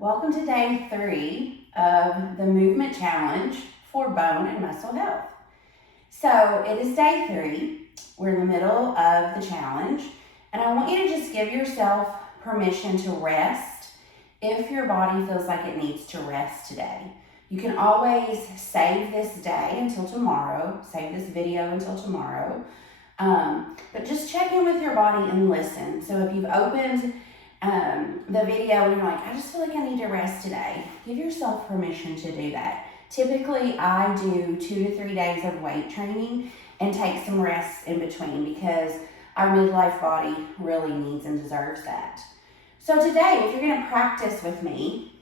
Welcome to day 3 of the movement challenge for bone and muscle health. So it is day 3. We're in the middle of the challenge, and I want you to just give yourself permission to rest if your body feels like it needs to rest today. You can always save this day until tomorrow, save this video until tomorrow, but just check in with your body and listen. So if you've opened the video and you're like, I just feel like I need to rest today, give yourself permission to do that. Typically, I do 2 to 3 days of weight training and take some rests in between because our midlife body really needs and deserves that. So today, if you're going to practice with me,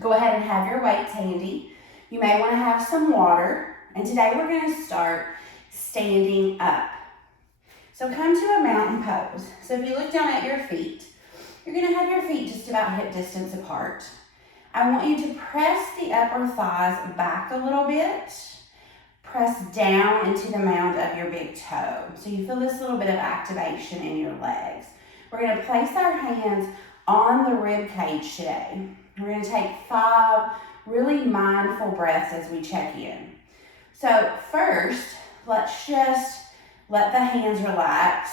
go ahead and have your weights handy. You may want to have some water, and today we're going to start standing up. So come to a mountain pose. So if you look down at your feet, you're going to have your feet just about hip distance apart. I want you to press the upper thighs back a little bit. Press down into the mound of your big toe. So you feel this little bit of activation in your legs. We're going to place our hands on the rib cage today. We're going to take 5 really mindful breaths as we check in. So first, let's just let the hands relax.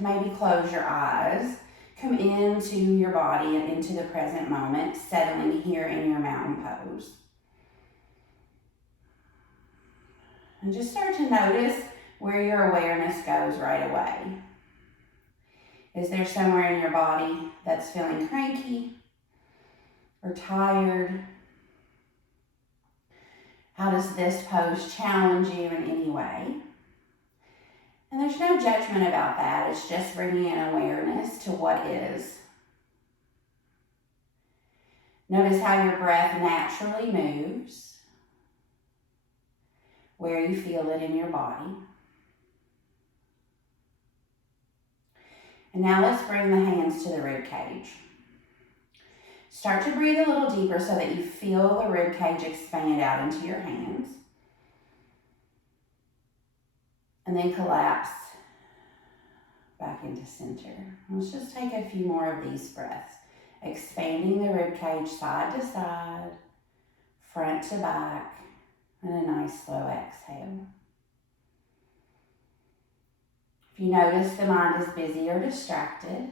Maybe close your eyes. Come into your body and into the present moment, settling here in your mountain pose. And just start to notice where your awareness goes right away. Is there somewhere in your body that's feeling cranky or tired? How does this pose challenge you in any way? And there's no judgment about that. It's just bringing in awareness to what is. Notice how your breath naturally moves, where you feel it in your body. And now let's bring the hands to the rib cage. Start to breathe a little deeper so that you feel the rib cage expand out into your hands. And then collapse back into center. Let's just take a few more of these breaths. Expanding the rib cage side to side, front to back, and a nice slow exhale. If you notice the mind is busy or distracted,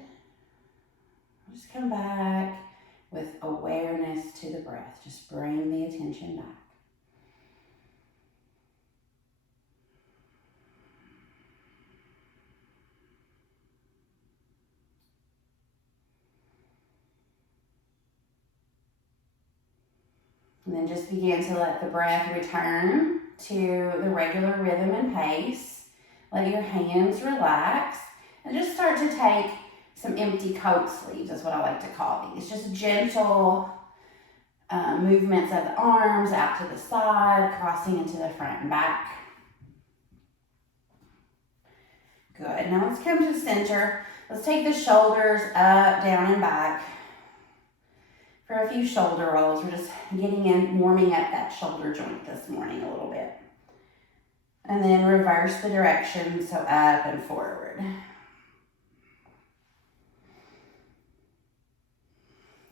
just come back with awareness to the breath. Just bring the attention back. And then just begin to let the breath return to the regular rhythm and pace. Let your hands relax and just start to take some empty coat sleeves, is what I like to call these. Just gentle movements of the arms out to the side, crossing into the front and back. Good. Now let's come to the center. Let's take the shoulders up, down, and back. For a few shoulder rolls, we're just getting in, warming up that shoulder joint this morning a little bit. And then reverse the direction, so up and forward.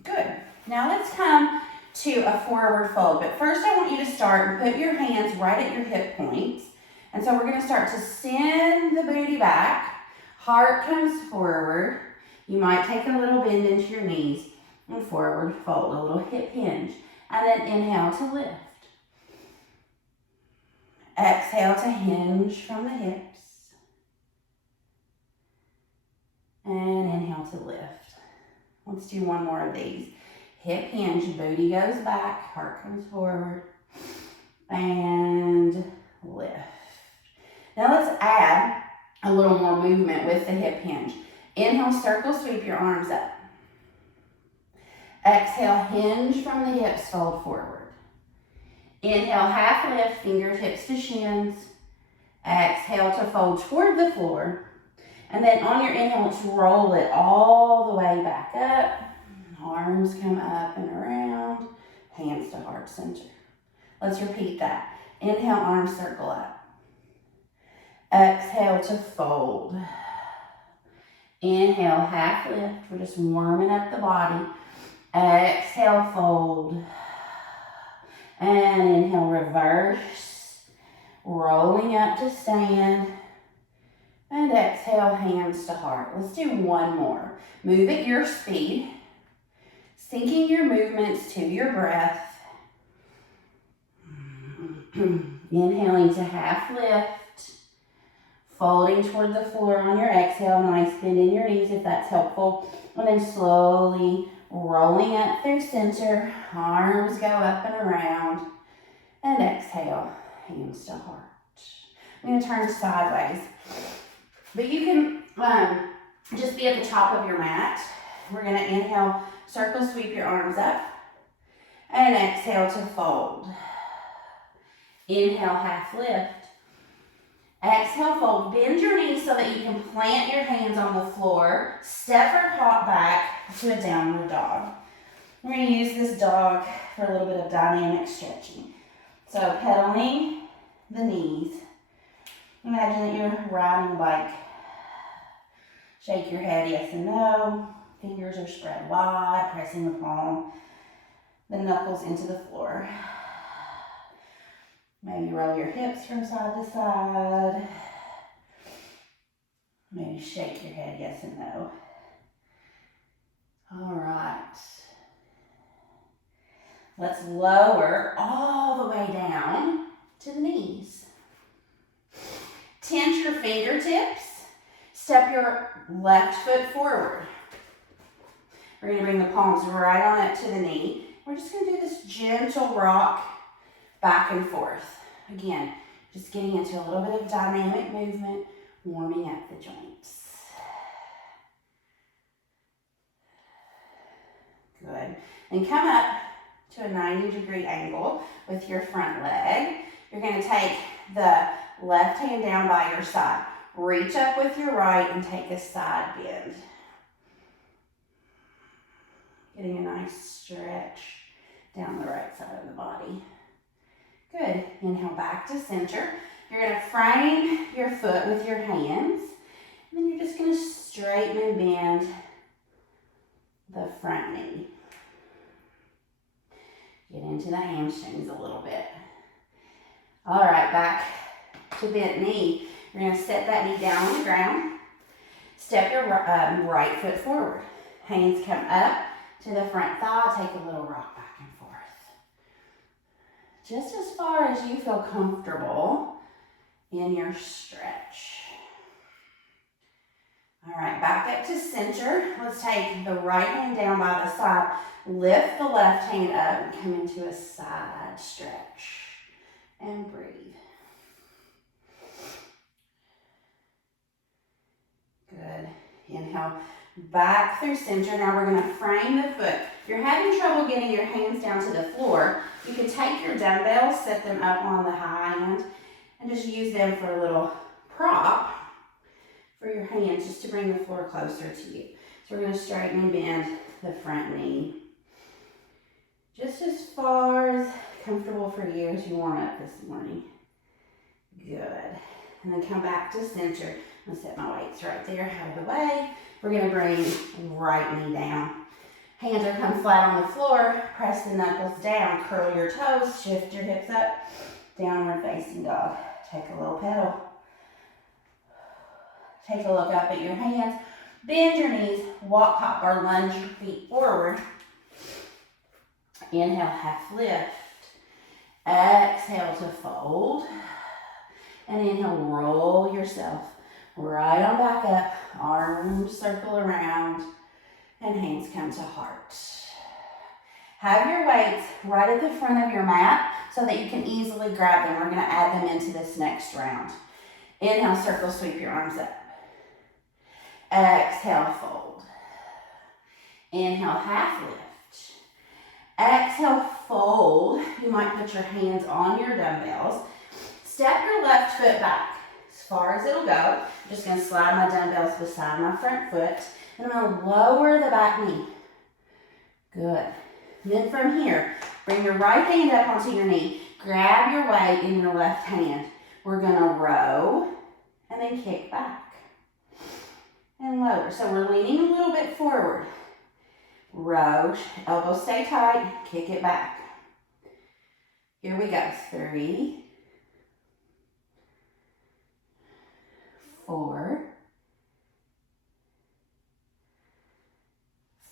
Good. Now let's come to a forward fold. But first I want you to start and put your hands right at your hip points. And so we're going to start to send the booty back. Heart comes forward. You might take a little bend into your knees. And forward fold, a little hip hinge. And then inhale to lift. Exhale to hinge from the hips. And inhale to lift. Let's do one more of these. Hip hinge, booty goes back, heart comes forward. And lift. Now let's add a little more movement with the hip hinge. Inhale, circle sweep your arms up. Exhale, hinge from the hips, fold forward. Inhale, half lift, fingertips to shins. Exhale to fold toward the floor. And then on your inhale, let's roll it all the way back up. Arms come up and around. Hands to heart center. Let's repeat that. Inhale, arms circle up. Exhale to fold. Inhale, half lift. We're just warming up the body. Exhale, fold. And inhale, reverse. Rolling up to stand. And exhale, hands to heart. Let's do one more. Move at your speed. Syncing your movements to your breath. Inhaling to half lift. Folding toward the floor on your exhale. Nice bend in your knees if that's helpful. And then slowly rolling up through center. Arms go up and around. And exhale, hands to heart. I'm going to turn sideways. But you can just be at the top of your mat. We're going to inhale, circle sweep your arms up. And exhale to fold. Inhale, half lift. Exhale, fold. Bend your knees so that you can plant your hands on the floor. Step or hop back to a downward dog. We're going to use this dog for a little bit of dynamic stretching. So pedaling the knees. Imagine that you're riding a bike. Shake your head yes and no. Fingers are spread wide, pressing the palm, the knuckles into the floor. Maybe roll your hips from side to side. Maybe shake your head yes and no. All right. Let's lower all the way down to the knees. Tense your fingertips. Step your left foot forward. We're going to bring the palms right on up to the knee. We're just going to do this gentle rock back and forth. Again, just getting into a little bit of dynamic movement, warming up the joints. Good. And come up to a 90-degree angle with your front leg. You're going to take the left hand down by your side. Reach up with your right and take a side bend. Getting a nice stretch down the right side of the body. Good. Inhale back to center. You're going to frame your foot with your hands. And then you're just going to straighten and bend the front knee. Get into the hamstrings a little bit. All right, back to bent knee. You're going to set that knee down on the ground. Step your right foot forward. Hands come up to the front thigh. Take a little rock back and forth. Just as far as you feel comfortable in your stretch. All right, back up to center. Let's take the right hand down by the side. Lift the left hand up and come into a side stretch. And breathe. Good. Inhale back through center. Now we're going to frame the foot. If you're having trouble getting your hands down to the floor, you can take your dumbbells, set them up on the high end, and just use them for a little prop for your hands just to bring the floor closer to you. So we're going to straighten and bend the front knee. Just as far as comfortable for you as you warm up this morning. Good. And then come back to center. I'm going to set my weights right there out of the way. We're going to bring right knee down. Hands are come flat on the floor. Press the knuckles down. Curl your toes. Shift your hips up. Downward facing dog. Take a little pedal. Take a look up at your hands. Bend your knees. Walk, hop, or lunge your feet forward. Inhale, half lift. Exhale to fold. And inhale, roll yourself right on back up. Arms circle around. And hands come to heart. Have your weights right at the front of your mat so that you can easily grab them. We're going to add them into this next round. Inhale, circle, sweep your arms up. Exhale, fold. Inhale, half lift. Exhale, fold. You might put your hands on your dumbbells. Step your left foot back as far as it'll go. I'm just going to slide my dumbbells beside my front foot. And I'm going to lower the back knee. Good. And then from here, bring your right hand up onto your knee. Grab your weight in your left hand. We're going to row and then kick back. And lower. So we're leaning a little bit forward. row, elbows stay tight, kick it back. Here we go. 3, 4,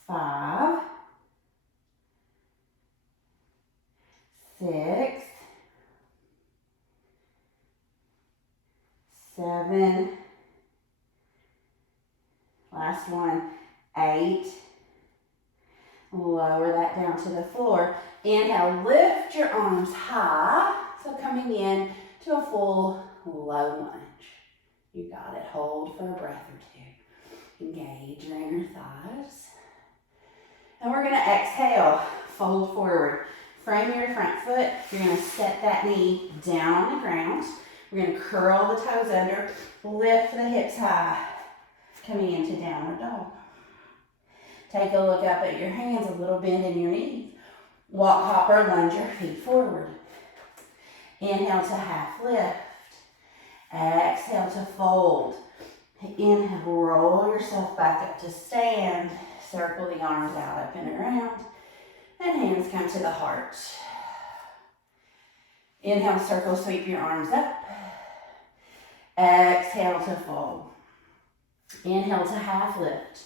5, 6, 7, last one, 8. Lower that down to the floor. Inhale, lift your arms high. So coming in to a full low lunge. You got it. Hold for a breath or two. Engage your inner thighs. And we're going to exhale, fold forward. Frame your front foot. You're going to set that knee down on the ground. We're going to curl the toes under, lift the hips high. Coming into downward dog. Take a look up at your hands, a little bend in your knees. Walk, hop, or lunge your feet forward. Inhale to half lift. Exhale to fold. Inhale, roll yourself back up to stand. Circle the arms out, up and around. And hands come to the heart. Inhale, circle, sweep your arms up. Exhale to fold. Inhale to half lift.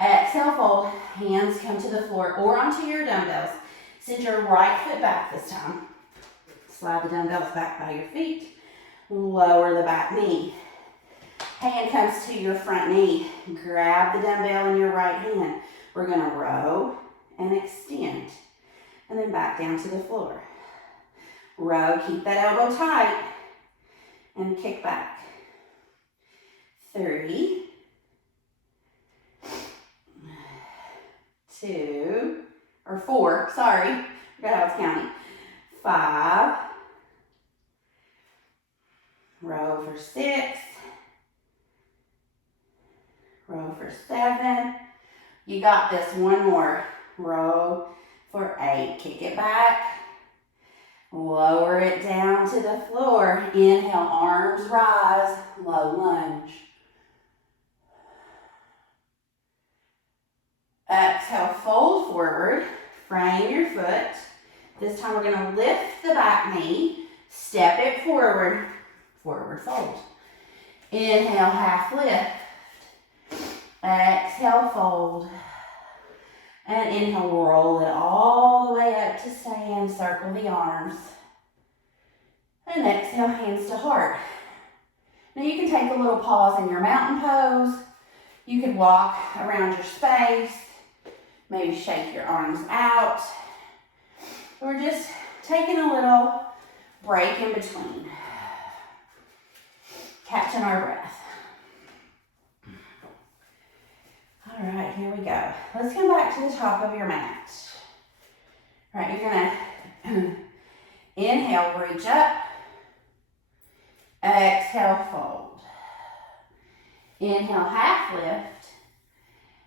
Exhale, fold. Hands come to the floor or onto your dumbbells. Send your right foot back this time. Slide the dumbbells back by your feet. Lower the back knee. Hand comes to your front knee. Grab the dumbbell in your right hand. We're going to row and extend. And then back down to the floor. Row, keep that elbow tight. And kick back. 3, 2, or 4, sorry. Forgot how I was counting. 5. Row for 6. Row for 7. You got this. One more. Row for 8. Kick it back. Lower it down to the floor. Inhale, arms rise, low lunge. Exhale, fold forward, frame your foot. This time we're going to lift the back knee, step it forward, forward fold. Inhale, half lift. Exhale, fold. And inhale, roll it all the way up to stand, circle the arms. And exhale, hands to heart. Now you can take a little pause in your mountain pose. You could walk around your space, maybe shake your arms out. We're just taking a little break in between. Catching our breath. All right, here we go. Let's come back to the top of your mat. All right, you're gonna inhale, reach up. Exhale, fold. Inhale, half lift.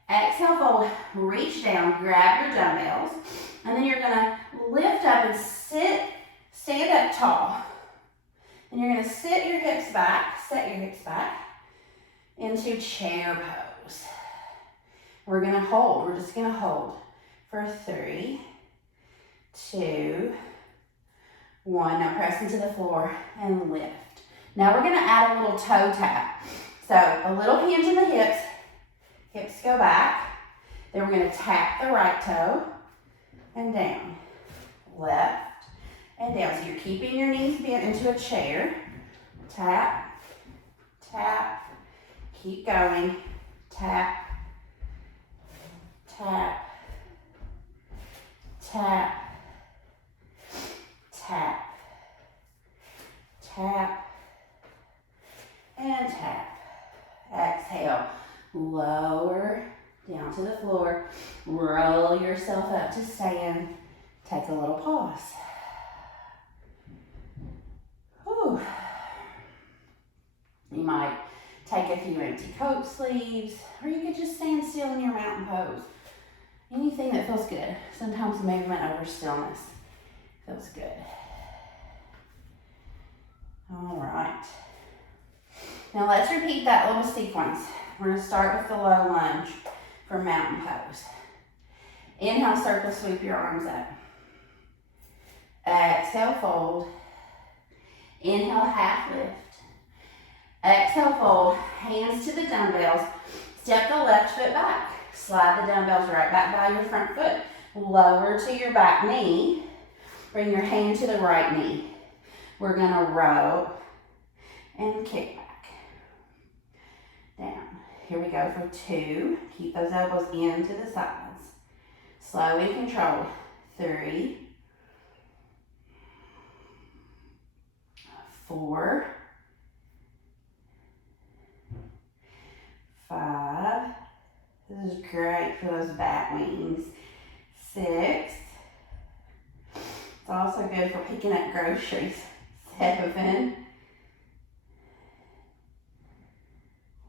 Exhale, fold. Reach down, grab your dumbbells, and then you're gonna lift up and stand up tall. And you're gonna set your hips back into chair pose. We're gonna hold. We're just gonna hold for 3, 2, 1. Now press into the floor and lift. Now we're gonna add a little toe tap. So a little hinge in the hips. Hips go back. Then we're gonna tap the right toe and down. Left and down. So you're keeping your knees bent into a chair. Tap, tap, keep going. Tap, tap, tap, tap, tap, and tap. Exhale, lower down to the floor. Roll yourself up to stand. Take a little pause. Whew. You might take a few empty coat sleeves, or you could just stand still in your mountain pose. Anything that feels good. Sometimes movement over stillness feels good. All right. Now let's repeat that little sequence. We're going to start with the low lunge for mountain pose. Inhale, circle, sweep your arms up. Exhale, fold. Inhale, half lift. Exhale, fold. Hands to the dumbbells. Step the left foot back. Slide the dumbbells right back by your front foot. Lower to your back knee. Bring your hand to the right knee. We're gonna row and kick back. Down. Here we go for 2. Keep those elbows into the sides. Slow and controlled. 3, 4, 5. This is great for those bat wings. 6. It's also good for picking up groceries. 7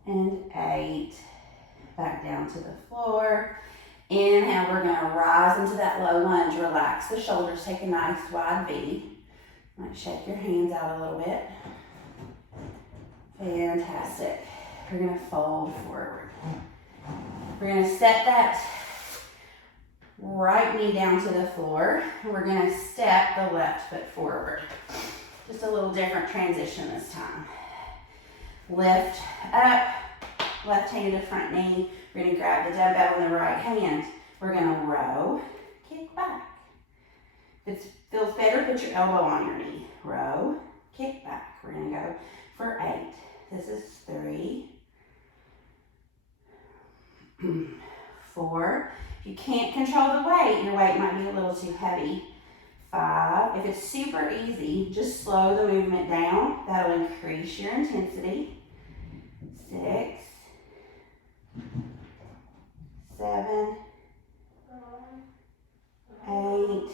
and 8. Back down to the floor. Inhale, we're gonna rise into that low lunge. Relax the shoulders, take a nice wide V. Might shake your hands out a little bit. Fantastic. We're gonna fold forward. We're gonna set that right knee down to the floor. And we're gonna step the left foot forward. Just a little different transition this time. Lift up, left hand to front knee. We're gonna grab the dumbbell in the right hand. We're gonna row, kick back. If it feels better, put your elbow on your knee. Row, kick back. We're gonna go for 8. This is 3, 4. If you can't control the weight, your weight might be a little too heavy. 5. If it's super easy, just slow the movement down. That'll increase your intensity. 6, 7, 8,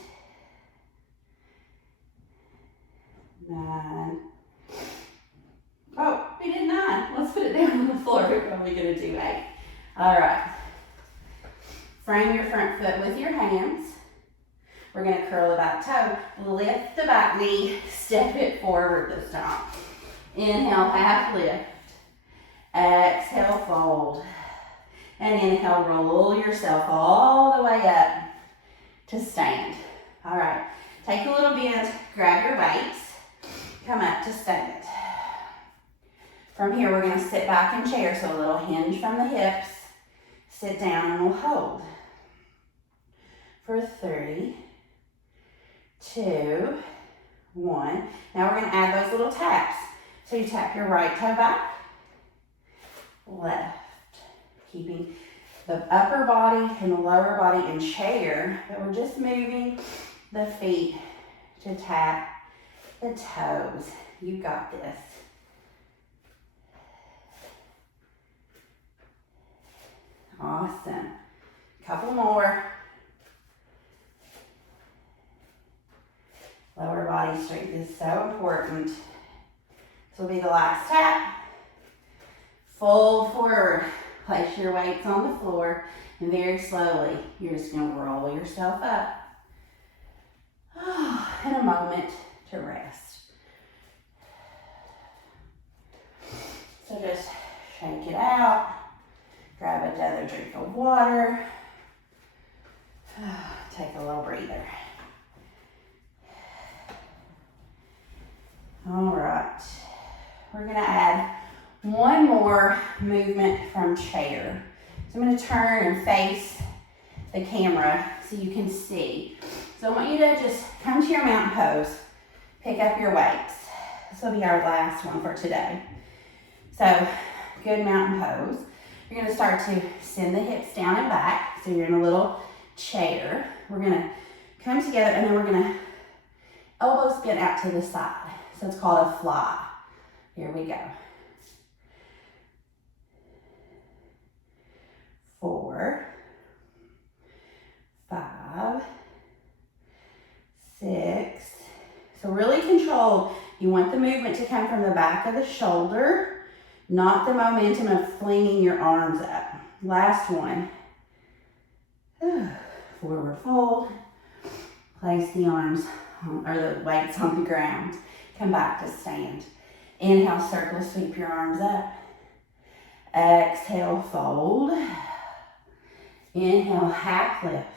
9. Oh, we did 9. Let's put it down on the floor. We're probably going to do 8. All right. Frame your front foot with your hands. We're going to curl the back toe. Lift the back knee. Step it forward this time. Inhale, half lift. Exhale, fold. And inhale, roll yourself all the way up to stand. All right. Take a little bend. Grab your weights. Come up to stand. From here, we're going to sit back in chair, so a little hinge from the hips. Sit down and we'll hold. For 3, 2, 1. Now we're going to add those little taps. So you tap your right toe back, left, keeping the upper body and the lower body in chair, but we're just moving the feet to tap the toes. You got this. Awesome. Couple more. Lower body strength is so important. This will be the last tap. Fold forward. Place your weights on the floor and very slowly, you're just going to roll yourself up. And a moment to rest. So just shake it out. Grab another drink of water. Take a little breather. All right. We're going to add one more movement from chair. So I'm going to turn and face the camera so you can see. So I want you to just come to your mountain pose. Pick up your weights. This will be our last one for today. So good mountain pose. You're going to start to send the hips down and back. So you're in a little chair. We're going to come together and then we're going to elbows bent out to the side. So it's called a fly. Here we go. 4, 5, 6. So really controlled. You want the movement to come from the back of the shoulder, not the momentum of flinging your arms up. Last one. Forward fold. Place the arms or the weights on the ground. Come back to stand. Inhale, circle, sweep your arms up. Exhale, fold. Inhale, half lift.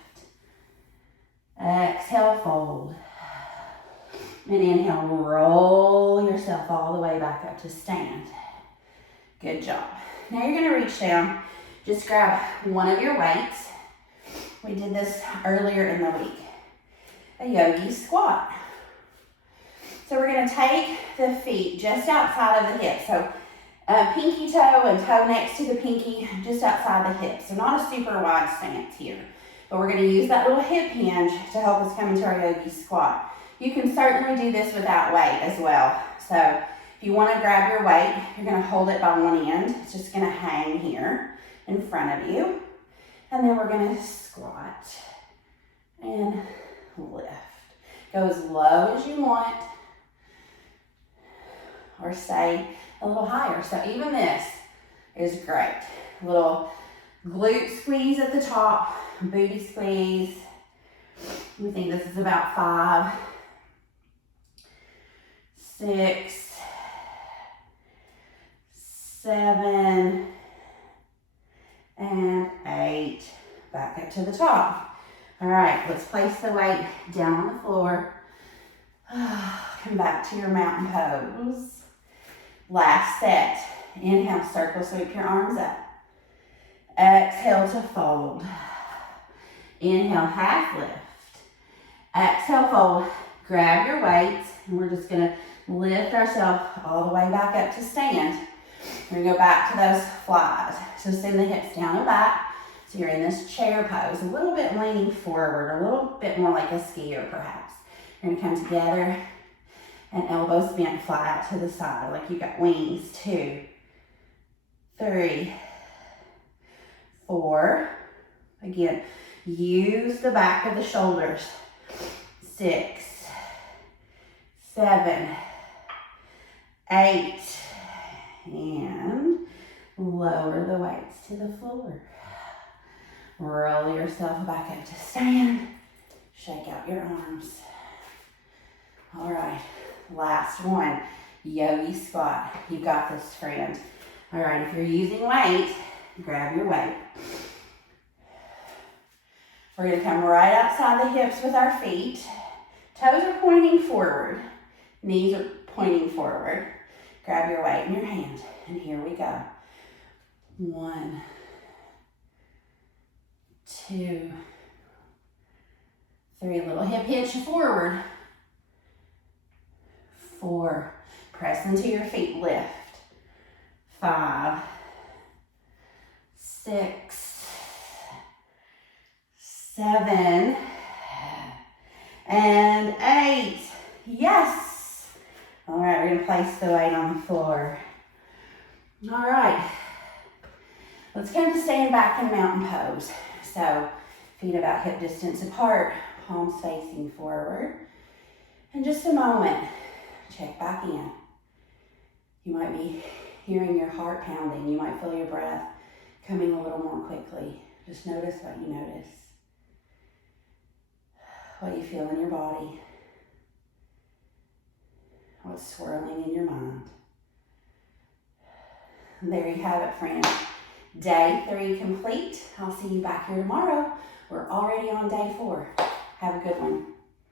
exhale, fold. And inhale, roll yourself all the way back up to stand. Good job. Now you're gonna reach down, just grab one of your weights. We did this earlier in the week. A yogi squat. So we're gonna take the feet just outside of the hip. So pinky toe and toe next to the pinky, just outside the hip. So not a super wide stance here, but we're gonna use that little hip hinge to help us come into our yogi squat. You can certainly do this without weight as well. So if you wanna grab your weight, you're gonna hold it by one end. It's just gonna hang here in front of you. And then we're gonna squat and lift. Go as low as you want or stay a little higher. So even this is great. A little glute squeeze at the top, booty squeeze. We think this is about 5, 6, 7, and 8. Back up to the top. All right, let's place the weight down on the floor. Come back to your mountain pose. Last set. Inhale, circle, sweep your arms up. Exhale to fold. Inhale, half lift. Exhale, fold. Grab your weights, and we're just gonna lift ourselves all the way back up to stand. We're gonna go back to those flies. So send the hips down and back. So you're in this chair pose, a little bit leaning forward, a little bit more like a skier perhaps. You're gonna come together and elbows bent flat to the side like you got wings. 2, 3, 4. Again, use the back of the shoulders. 6, 7, 8, and lower the weights to the floor. Roll yourself back up to stand. Shake out your arms. All right, last one, yogi squat. You got this, friend. All right, if you're using weight, grab your weight. We're gonna come right outside the hips with our feet. Toes are pointing forward, knees are pointing forward. Grab your weight in your hand, and here we go. 1, 2, 3, little hip hitch forward. 4, press into your feet, lift. 5, 6, 7, and 8. Yes. All right, we're gonna place the weight on the floor. All right, let's come to stand back in mountain pose. So feet about hip distance apart, palms facing forward. In just a moment, check back in. You might be hearing your heart pounding. You might feel your breath coming a little more quickly. Just notice what you notice. What you feel in your body. What's swirling in your mind. There you have it, friends. Day 3 complete. I'll see you back here tomorrow. We're already on day 4. Have a good one.